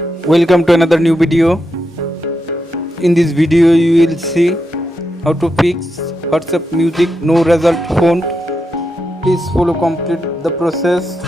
Welcome to another new video. In this video you will see how to fix WhatsApp music no result font. Please follow complete the process.